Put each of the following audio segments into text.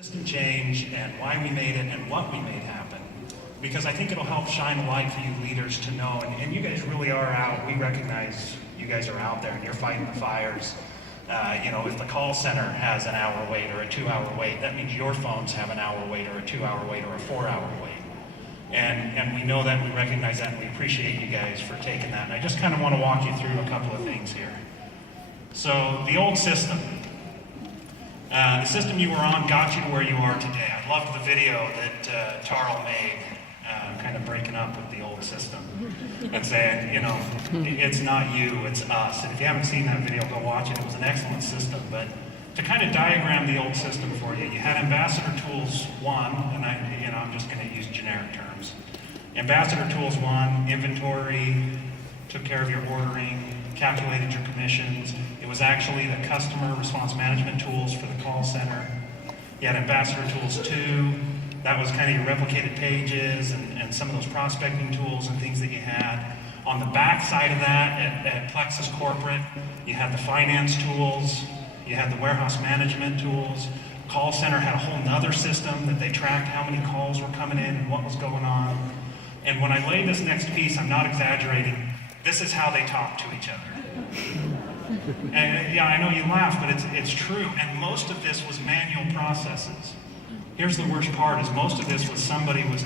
System change and why we made it and what we made happen, because I think it'll help shine a light for you leaders to know, and you guys really are out. We recognize you guys are out there and you're fighting the fires. If the call center has an hour wait or a 2-hour wait, that means your phones have an hour wait or a 2-hour wait or a 4-hour wait. And we know that, we recognize that, and we appreciate you guys for taking that. And I just kind of want to walk you through a couple of things here. So the old system. The system you were on got you to where you are today. I loved the video that Tarl made, kind of breaking up with the old system and saying, it's not you, it's us. And if you haven't seen that video, go watch it. It was an excellent system. But to kind of diagram the old system for you, you had Ambassador Tools 1, and I'm just going to use generic terms. Ambassador Tools 1, inventory, took care of your ordering, calculated your commissions. It was actually the customer response management tools for the call center. You had Ambassador Tools 2. That was kind of your replicated pages and some of those prospecting tools and things that you had. On the back side of that, at Plexus Corporate, you had the finance tools. You had the warehouse management tools. Call center had a whole nother system that they tracked how many calls were coming in and what was going on. And when I lay this next piece, I'm not exaggerating, this is how they talk to each other. And yeah, I know you laugh, but it's true. And most of this was manual processes. Here's the worst part, is most of this was somebody was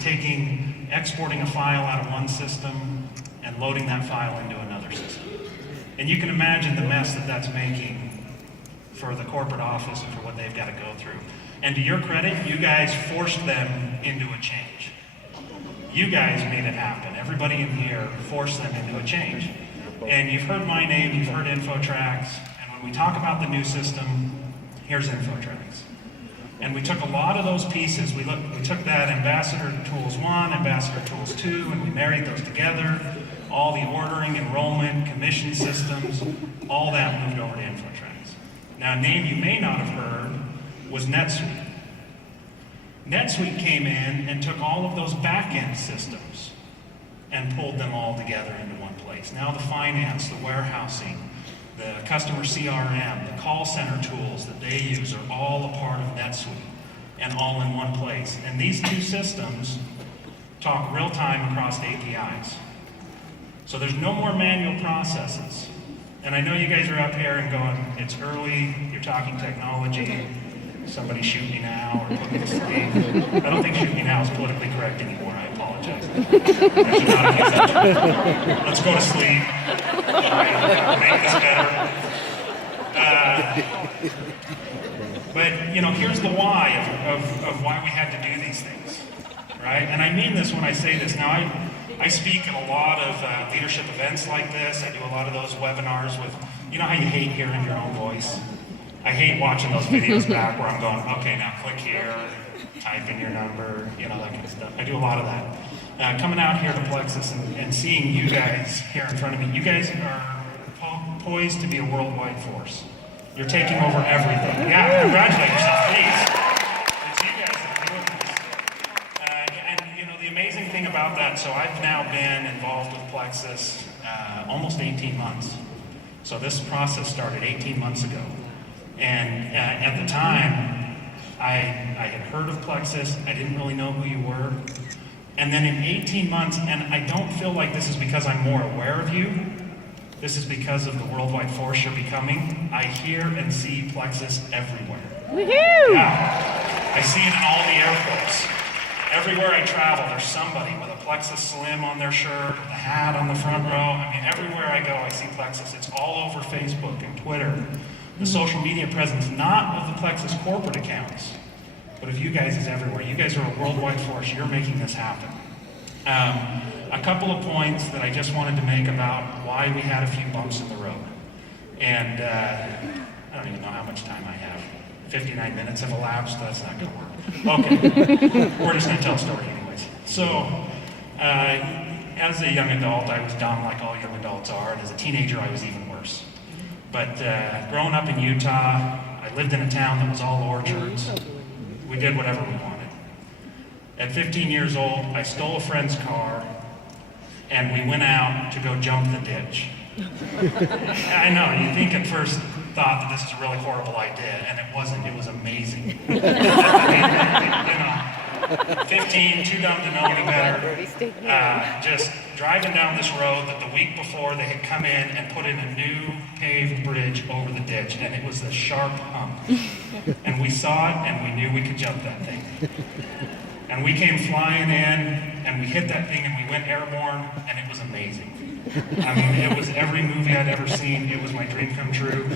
exporting a file out of one system and loading that file into another system. And you can imagine the mess that that's making for the corporate office and for what they've got to go through. And to your credit, you guys forced them into a change. You guys made it happen. Everybody in here forced them into a change. And you've heard my name, you've heard InfoTrax, and when we talk about the new system, here's InfoTrax. And we took a lot of those pieces. We took that Ambassador Tools 1, Ambassador Tools 2, and we married those together. All the ordering, enrollment, commission systems, all that moved over to InfoTrax. Now, a name you may not have heard was NetSuite. NetSuite came in and took all of those back-end systems and pulled them all together into one place. Now the finance, the warehousing, the customer CRM, the call center tools that they use are all a part of NetSuite and all in one place. And these two systems talk real time across APIs. So there's no more manual processes. And I know you guys are up here and going, it's early, you're talking technology, somebody shoot me now or put me to sleep. I don't think shoot me now is politically correct anymore. I apologize. I should not have used that term. Let's go to sleep. Make this better. But here's the why of why we had to do these things, right? And I mean this when I say this. Now I speak at a lot of leadership events like this. I do a lot of those webinars with, how you hate hearing your own voice. I hate watching those videos back where I'm going, okay, now click here, type in your number, that kind of stuff. I do a lot of that. Coming out here to Plexus and seeing you guys here in front of me, you guys are poised to be a worldwide force. You're taking over everything. Yeah, congratulate yourself, please. It's you guys that are doing this. And the amazing thing about that, so I've now been involved with Plexus almost 18 months. So this process started 18 months ago. And at the time, I had heard of Plexus. I didn't really know who you were. And then in 18 months, and I don't feel like this is because I'm more aware of you, this is because of the worldwide force you're becoming, I hear and see Plexus everywhere. Woohoo! Yeah. I see it in all the airports. Everywhere I travel, there's somebody with a Plexus Slim on their shirt, with a hat on the front row. I mean, everywhere I go, I see Plexus. It's all over Facebook and Twitter. The social media presence, not of the Plexus corporate accounts, but of you guys is everywhere. You guys are a worldwide force. You're making this happen. A couple of points that I just wanted to make about why we had a few bumps in the road. And I don't even know how much time I have. 59 minutes have elapsed. That's not going to work. Okay. We're just going to tell a story anyways. So, as a young adult, I was dumb like all young adults are. And as a teenager, I was even worse. But growing up in Utah, I lived in a town that was all orchards. We did whatever we wanted. At 15 years old, I stole a friend's car, and we went out to go jump the ditch. I know, you think at first thought that this is a really horrible idea, and it wasn't. It was amazing. I mean, 15, too dumb to know any better. Just driving down this road that the week before they had come in and put in a new paved bridge over the ditch, and it was a sharp hump. And we saw it, and we knew we could jump that thing. And we came flying in, and we hit that thing, and we went airborne, and it was amazing. I mean, it was every movie I'd ever seen. It was my dream come true.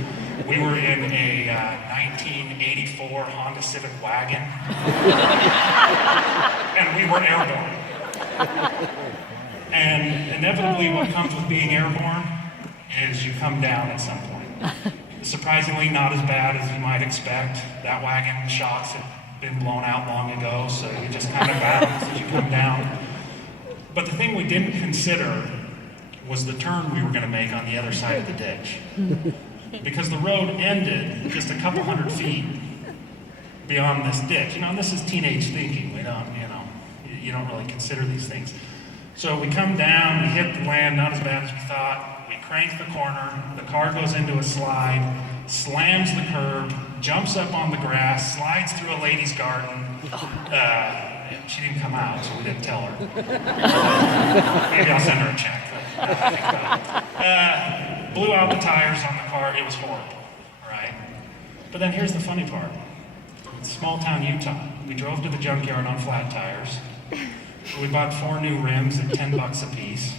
We were in a 1984 Honda Civic wagon, and we were airborne. And inevitably what comes with being airborne is you come down at some point. Surprisingly, not as bad as you might expect. That wagon shocks had been blown out long ago, so you just kind of balance as you come down. But the thing we didn't consider was the turn we were going to make on the other side of the ditch. Because the road ended just a couple hundred feet beyond this ditch. You know, and this is teenage thinking. We don't, you don't really consider these things. So we come down, we hit the land, not as bad as we thought. We crank the corner, the car goes into a slide, slams the curb, jumps up on the grass, slides through a lady's garden. She didn't come out, so we didn't tell her. Maybe I'll send her a check. Blew out the tires on the car. It was horrible, right? But then here's the funny part. It's small town Utah. We drove to the junkyard on flat tires. We bought 4 new rims at $10 a piece.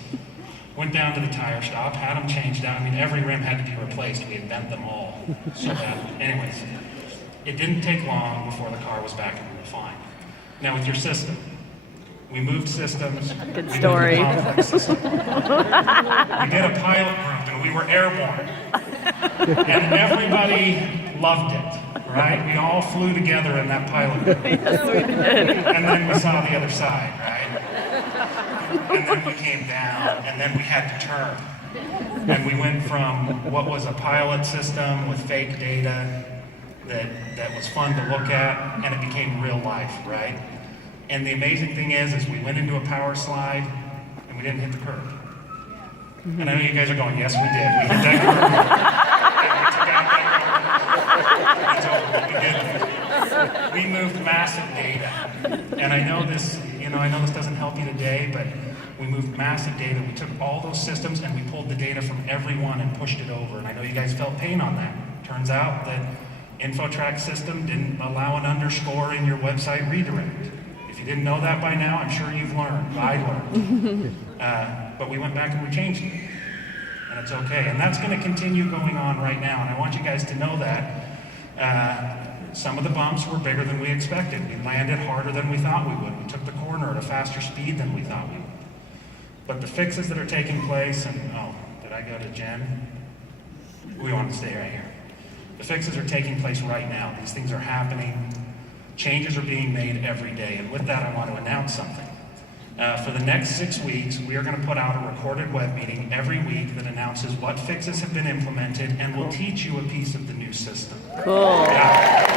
Went down to the tire shop, had them changed out. I mean, every rim had to be replaced. We had bent them all. So anyways, it didn't take long before the car was back and we were fine. Now with your system, we moved systems. Good story. We did a complex system. We did a pilot group and we were airborne. And everybody loved it, right? We all flew together in that pilot group. Yes, we did. And then we saw the other side, right? And then we came down, and then we had to turn. And we went from what was a pilot system with fake data that was fun to look at, and it became real life, right? And the amazing thing is we went into a power slide, and we didn't hit the curb. And I know you guys are going, yes, we did. We hit that curb. And we took out that curb. We moved massive data. And I know this doesn't help you today, but we moved massive data. We took all those systems and we pulled the data from everyone and pushed it over. And I know you guys felt pain on that. Turns out that InfoTrack system didn't allow an underscore in your website redirect. If you didn't know that by now, I'm sure you've learned. I learned. But we went back and we changed it. And it's okay. And that's going to continue going on right now. And I want you guys to know that some of the bumps were bigger than we expected. We landed harder than we thought we would. We took the corner at a faster speed than we thought we would. But the fixes that are taking place, and did I go to Jen? We want to stay right here. The fixes are taking place right now. These things are happening. Changes are being made every day. And with that, I want to announce something. For the next 6 weeks, we are going to put out a recorded web meeting every week that announces what fixes have been implemented and will teach you a piece of the new system. Cool. Yeah.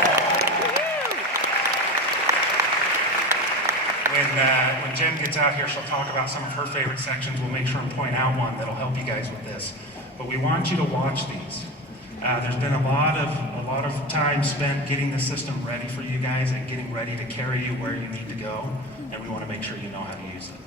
When Jen gets out here, she'll talk about some of her favorite sections. We'll make sure and point out one that'll help you guys with this. But we want you to watch these. There's been a lot of time spent getting the system ready for you guys and getting ready to carry you where you need to go, and we want to make sure you know how to use it.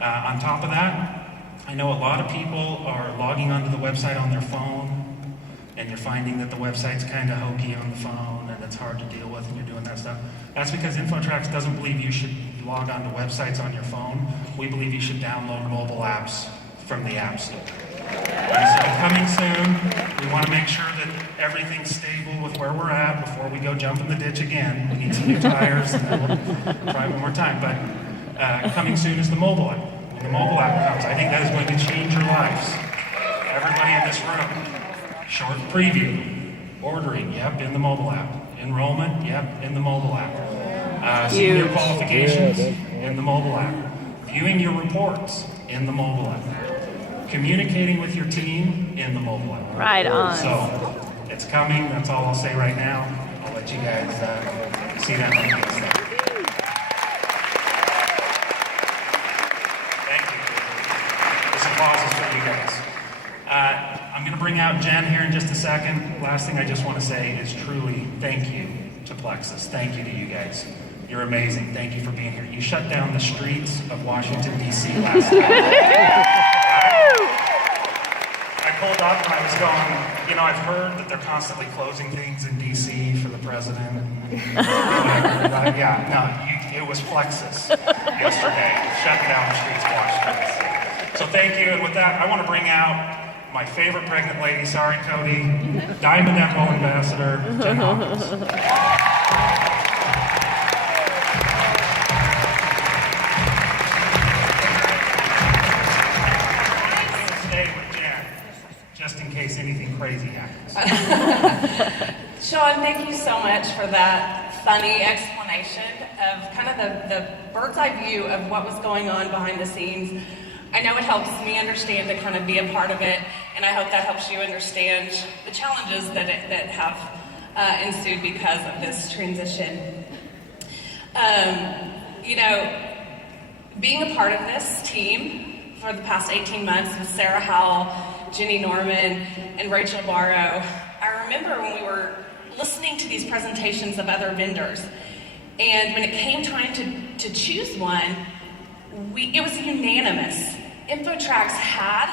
On top of that, I know a lot of people are logging onto the website on their phone, and you're finding that the website's kind of hokey on the phone, and it's hard to deal with, and you're doing that stuff. That's because InfoTracks doesn't believe you should log onto websites on your phone. We believe you should download mobile apps from the App Store. And so coming soon, we want to make sure that everything's stable with where we're at before we go jump in the ditch again. We need some new tires, and then we'll try one more time. But coming soon is the mobile app. When the mobile app comes, I think that is going to change your lives. Everybody in this room, short preview, ordering, yep, in the mobile app. Enrollment, yep, in the mobile app. Seeing your qualifications, in the mobile app. Viewing your reports, in the mobile app. Communicating with your team, in the mobile app. Right on. So, it's coming, that's all I'll say right now. I'll let you guys see that on the next thing. Thank you. This applause is for you guys. I'm going to bring out Jen here in just a second. Last thing I just want to say is truly thank you to Plexus. Thank you to you guys. You're amazing. Thank you for being here. You shut down the streets of Washington, D.C. last night. I pulled up and I was going, you know, I've heard that they're constantly closing things in D.C. for the president. It was Plexus yesterday, shutting down the streets of Washington. So thank you, and with that, I want to bring out my favorite pregnant lady, sorry Cody, Diamond Emerald Ambassador, Jen Hawkins. Just in case anything crazy happens. Sean, thank you so much for that funny explanation of kind of the bird's eye view of what was going on behind the scenes. I know it helps me understand to kind of be a part of it, and I hope that helps you understand the challenges that have ensued because of this transition. You know, being a part of this team for the past 18 months with Sarah Howell, Jenny Norman, and Rachel Barrow, I remember when we were listening to these presentations of other vendors, and when it came time to choose one, it was unanimous. InfoTrax had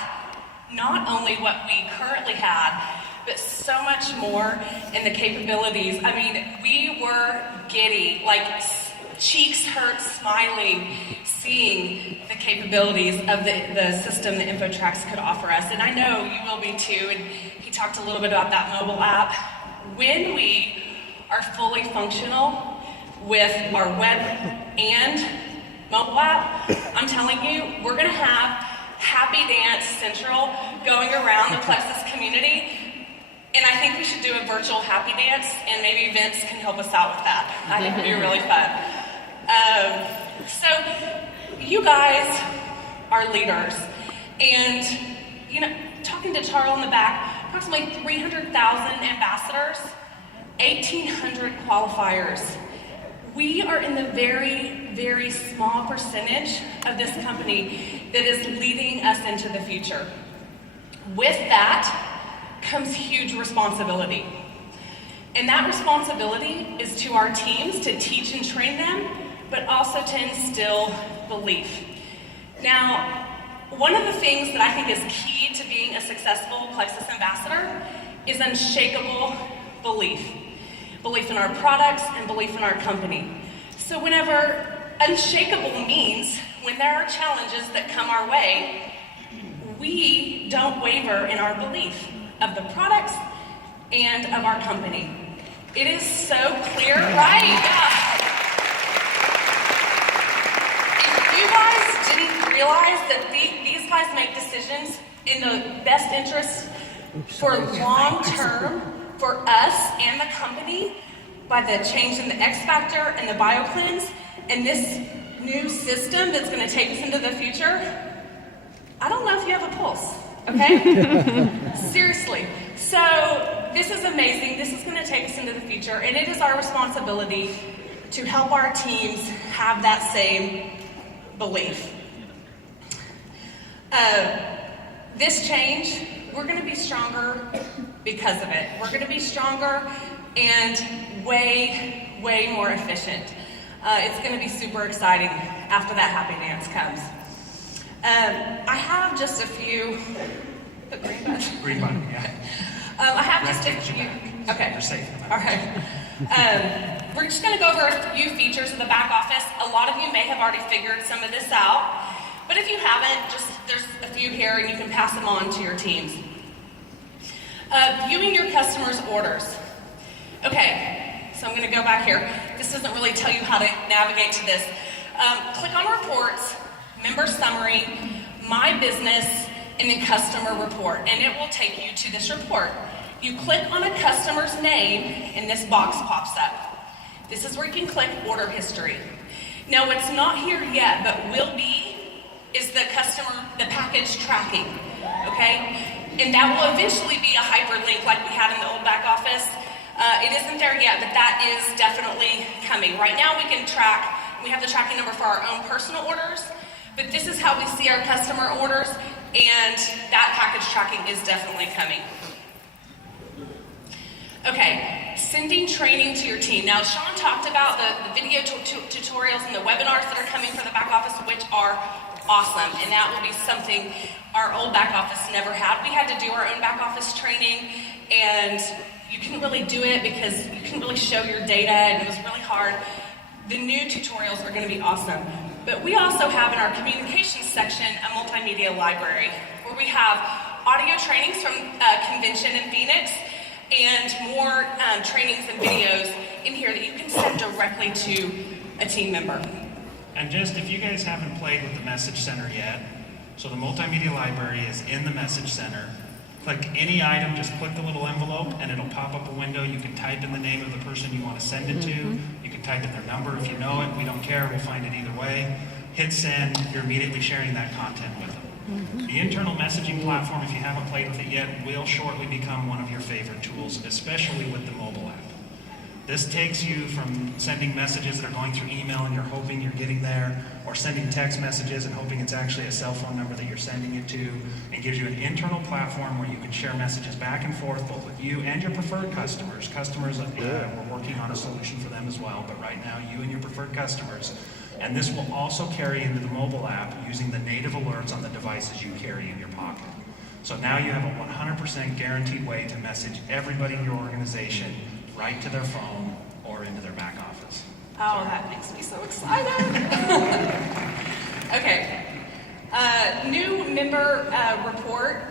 not only what we currently had, but so much more in the capabilities. I mean, we were giddy, like cheeks hurt smiling, seeing the capabilities of the system that InfoTrax could offer us. And I know you will be too, and he talked a little bit about that mobile app. When we are fully functional with our web and mobile app, I'm telling you, we're gonna have Happy Dance Central going around the Plexus community. And I think we should do a virtual Happy Dance, and maybe Vince can help us out with that. I think it'd be really fun. So you guys are leaders, and you know, talking to Charles in the back, approximately 300,000 ambassadors, 1,800 qualifiers. We are in the very, very small percentage of this company that is leading us into the future. With that comes huge responsibility. And that responsibility is to our teams to teach and train them, but also to instill belief. Now, one of the things that I think is key to being a successful Plexus ambassador is unshakable belief. Belief in our products and belief in our company. So whenever unshakable means when there are challenges that come our way, we don't waver in our belief of the products and of our company. It is so clear, right? Yeah. If you guys didn't realize that these guys make decisions in the best interest for long term for us and the company by the change in the X Factor and the BioCleanse and this new system that's going to take us into the future, I don't know if you have a pulse, okay? Seriously. So this is amazing. This is going to take us into the future, and it is our responsibility to help our teams have that same belief. This change, we're going to be stronger because of it. We're going to be stronger and way, way more efficient. It's going to be super exciting after that Happy Dance comes. I have just a few. The green button. Green button, yeah. I have just a few. Okay. You're safe. All right. We're just going to go over a few features of the back office. A lot of you may have already figured some of this out, but if you haven't, there's a few here, and you can pass them on to your teams. Viewing your customers' orders. Okay, so I'm going to go back here. This doesn't really tell you how to navigate to this. Click on Reports, Member Summary, My Business, and then Customer Report, and it will take you to this report. You click on a customer's name, and this box pops up. This is where you can click Order History. Now, what's not here yet, but will be, is the package tracking, okay? And that will eventually be a hyperlink like we had in the old back office. It isn't there yet, but that is definitely coming. Right now we can track, we have the tracking number for our own personal orders, but this is how we see our customer orders, and that package tracking is definitely coming. Okay, sending training to your team. Now, Sean talked about the video tutorials and the webinars that are coming from the back office, which are awesome, and that will be something our old back office never had. We had to do our own back office training, and you couldn't really do it because you couldn't really show your data, and it was really hard. The new tutorials are going to be awesome. But we also have in our communications section a multimedia library where we have audio trainings from convention in Phoenix and more trainings and videos in here that you can send directly to a team member. And just if you guys haven't played with the Message Center yet, so the multimedia library is in the Message Center. Click any item, just click the little envelope and it'll pop up a window. You can type in the name of the person you want to send it to. You can type in their number if you know it. We don't care, we'll find it either way. Hit send, you're immediately sharing that content with them. The internal messaging platform, if you haven't played with it yet, will shortly become one of your favorite tools, especially with the mobile app. This takes you from sending messages that are going through email and you're hoping you're getting there, or sending text messages and hoping it's actually a cell phone number that you're sending it to, and gives you an internal platform where you can share messages back and forth both with you and your preferred customers. We're working on a solution for them as well, but right now you and your preferred customers. And this will also carry into the mobile app using the native alerts on the devices you carry in your pocket. So now you have a 100% guaranteed way to message everybody in your organization right to their phone or into their back office. Oh, that makes me so excited. Okay. New member report.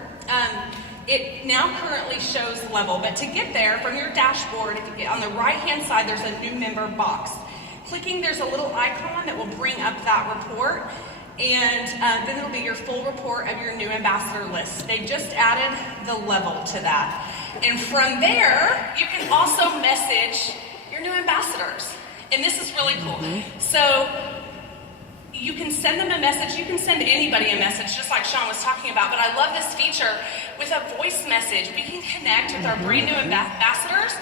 It now currently shows level, but to get there from your dashboard, if you get on the right-hand side, there's a new member box. Clicking, there's a little icon that will bring up that report, and then it'll be your full report of your new ambassador list. They just added the level to that. And from there, you can also message your new ambassadors. And this is really cool. So you can send them a message. You can send anybody a message, just like Sean was talking about. But I love this feature with a voice message. We can connect with our brand new ambassadors.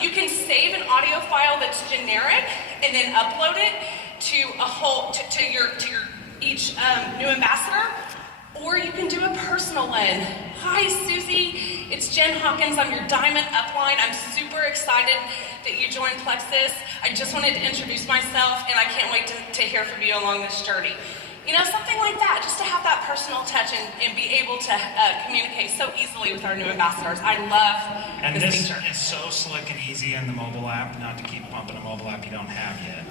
You can save an audio file that's generic and then upload it to each new ambassador. Or you can do a personal one. Hi, Susie. It's Jen Hawkins. I'm your Diamond Upline. I'm super excited that you joined Plexus. I just wanted to introduce myself, and I can't wait to hear from you along this journey. You know, something like that, just to have that personal touch and be able to communicate so easily with our new ambassadors. I love this feature. And this is so slick and easy in the mobile app, not to keep pumping a mobile app you don't have yet.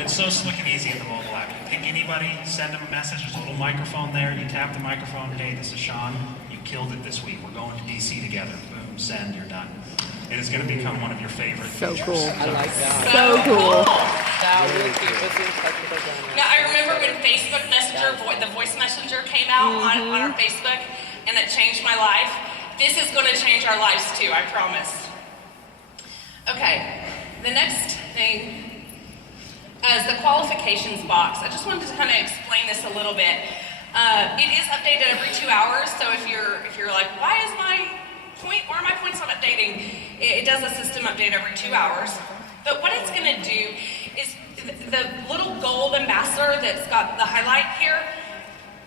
It's so slick and easy in the mobile app. You pick anybody, send them a message, there's a little microphone there, you tap the microphone, hey, this is Sean, you killed it this week, we're going to DC together, boom, send, you're done. It is going to become one of your favorite features. Cool. I like that. So cool. That really cute. What's the technical demo? Now, I remember when Facebook Messenger, the voice messenger came out on our Facebook, and it changed my life. This is going to change our lives too, I promise. Okay, the next thing is the qualifications box. I just wanted to kind of explain this a little bit. It is updated every 2 hours, so if you're like, why are my points not updating? It does a system update every 2 hours. But what it's going to do is the little gold ambassador that's got the highlight here,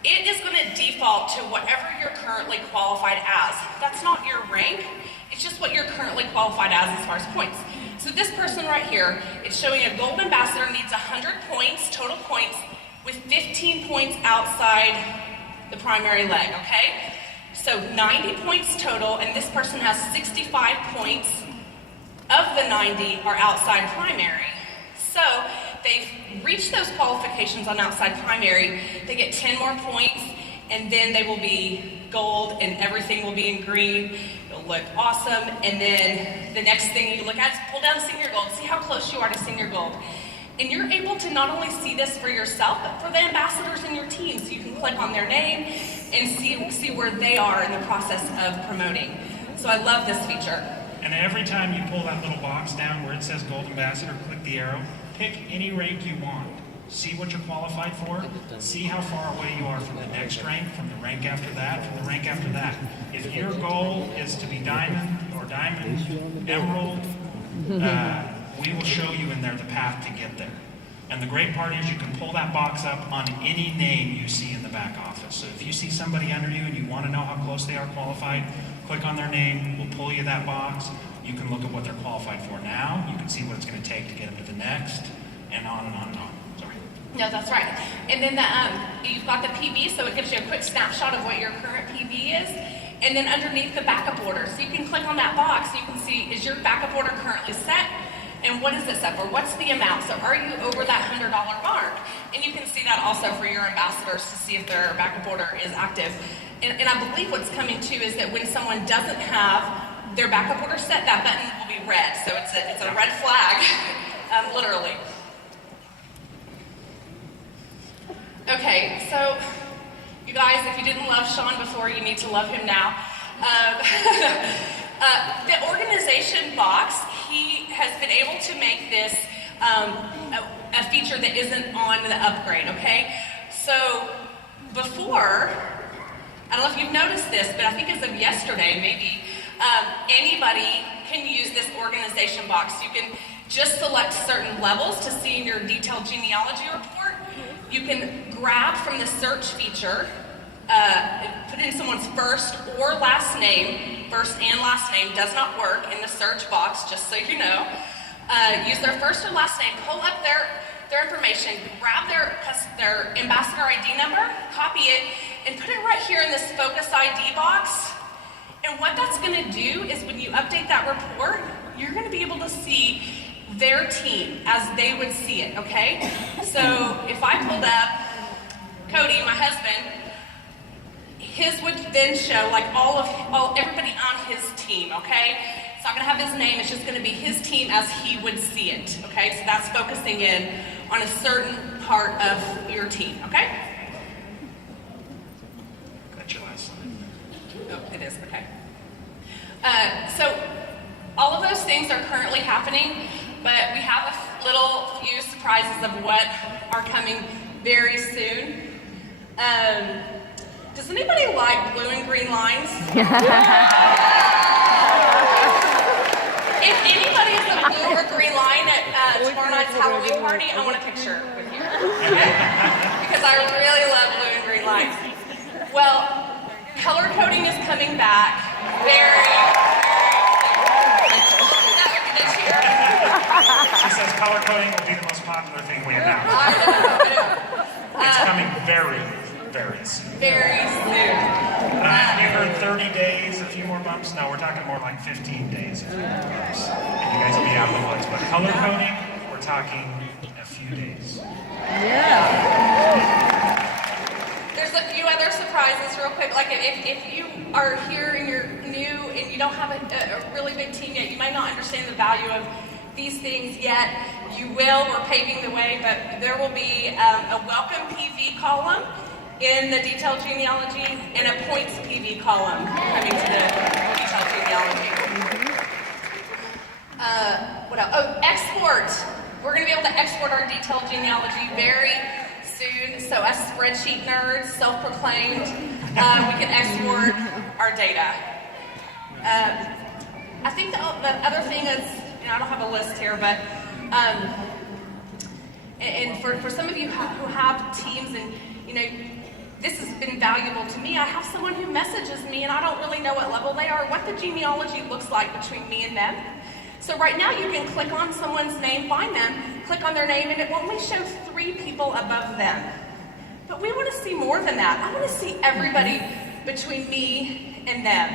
it is going to default to whatever you're currently qualified as. That's not your rank, it's just what you're currently qualified as far as points. So this person right here, it's showing a gold ambassador needs 100 points, total points, with 15 points outside the primary leg, okay? So 90 points total, and this person has 65 points. Of the 90 are outside primary. So they've reached those qualifications on outside primary, they get 10 more points, and then they will be gold and everything will be in green. It'll look awesome. And then the next thing you look at is pull down senior gold, see how close you are to senior gold. And you're able to not only see this for yourself, but for the ambassadors in your team. So you can click on their name and see where they are in the process of promoting. So I love this feature. And every time you pull that little box down where it says Gold Ambassador, click the arrow, pick any rank you want. See what you're qualified for, see how far away you are from the next rank, from the rank after that, from the rank after that. If your goal is to be diamond or diamond, emerald, we will show you in there the path to get there. And the great part is you can pull that box up on any name you see in the back office. So if you see somebody under you and you want to know how close they are qualified, click on their name, we'll pull you that box. You can look at what they're qualified for now. You can see what it's going to take to get them to the next, and on and on and on. Sorry. No, that's right. And then you've got the PV, so it gives you a quick snapshot of what your current PV is. And then underneath the backup order, so you can click on that box, you can see, is your backup order currently set? And what is it set for? What's the amount? So are you over that $100 mark? And you can see that also for your ambassadors to see if their backup order is active. And I believe what's coming too is that when someone doesn't have their backup order set, that button will be red. So it's a red flag, literally. Okay, so you guys, if you didn't love Sean before, you need to love him now. The organization box, he has been able to make this a feature that isn't on the upgrade, okay? So before, I don't know if you've noticed this, but I think as of yesterday, maybe, anybody can use this organization box. You can just select certain levels to see in your detailed genealogy report. You can grab from the search feature, put in someone's first or last name. First and last name does not work in the search box, just so you know. Use their first or last name, pull up their information, grab their ambassador ID number, copy it, and put it right here in this Focus ID box. And what that's going to do is when you update that report, you're going to be able to see their team as they would see it, okay? So if I pulled up Cody, my husband, his would then show like everybody on his team, okay? It's not gonna have his name, it's just gonna be his team as he would see it, okay? So that's focusing in on a certain part of your team, okay? That's your last slide. Oh, it is, okay. So all of those things are currently happening, but we have a little few surprises of what are coming very soon. Does anybody like blue and green lines? If anybody is a blue or green line at tomorrow night's Halloween party, I want a picture with you. Okay? Because I really love blue and green lines. Well, color coding is coming back She says color coding will be the most popular thing we have. I know. It's coming very, very soon. Very soon. You heard 30 days, a few more bumps. No, we're talking more like 15 days, a few more bumps. And you guys will be out in the woods. But color coding, we're talking a few days. There's a few other surprises real quick. Like if you are here and you're new and you don't have a really big team yet, you might not understand the value of these things yet. You will. We're paving the way, but there will be a welcome PV column in the detailed genealogy and a points PV column coming to the detailed genealogy. What else? Oh, export. We're going to be able to export our detailed genealogy very soon. So as spreadsheet nerds, self-proclaimed, we can export our data. I think the other thing is, I don't have a list here, but and for some of you who have teams and, this has been valuable to me. I have someone who messages me and I don't really know what level they are, what the genealogy looks like between me and them. So right now you can click on someone's name, find them, click on their name, and it will only show 3 people above them. But we want to see more than that. I want to see everybody between me and them.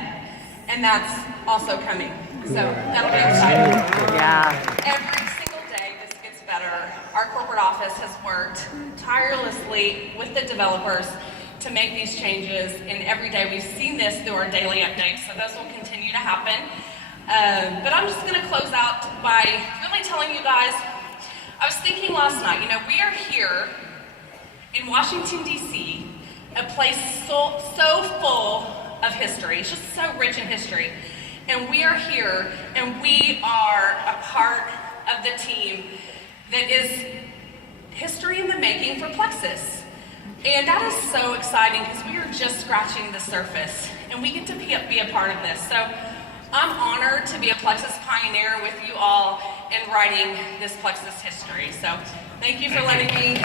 And that's also coming. So that'll be exciting. Yeah. Every single day this gets better. Our corporate office has worked tirelessly with the developers to make these changes, and every day we've seen this through our daily updates, so those will continue to happen. But I'm just going to close out by really telling you guys, I was thinking last night, we are here in Washington, D.C., a place so full of history. It's just so rich in history. And we are here, and we are a part of the team that is history in the making for Plexus. And that is so exciting because we are just scratching the surface, and we get to be a part of this. So I'm honored to be a Plexus pioneer with you all in writing this Plexus history. So thank you for letting me.